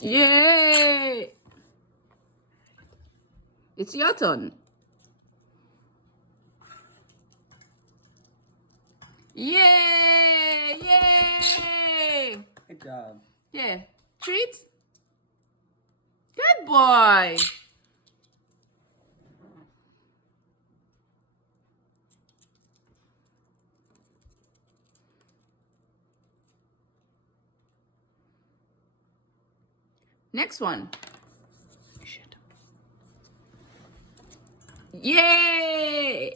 Yay! It's your turn. Yay! Yay! Good job. Yeah. Treat. Good boy. Next one. Yay!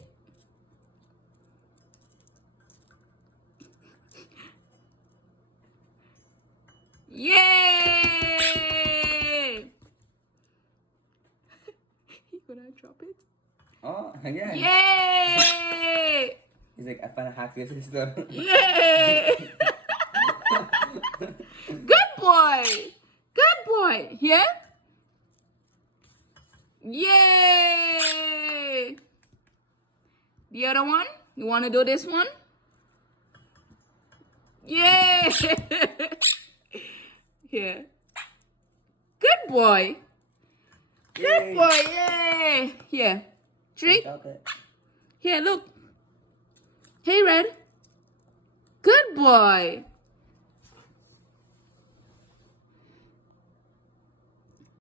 Yay! You gonna drop it? Oh, again. Yay! He's like, I found a hack your sister. Yay! Good boy! Good boy! Yeah? Yay! The other one? You want to do this one? Yay! Here. Good boy. Good Yay. boy. Yay. Here. Treat. Chocolate. Here, look. Hey, Red. Good boy.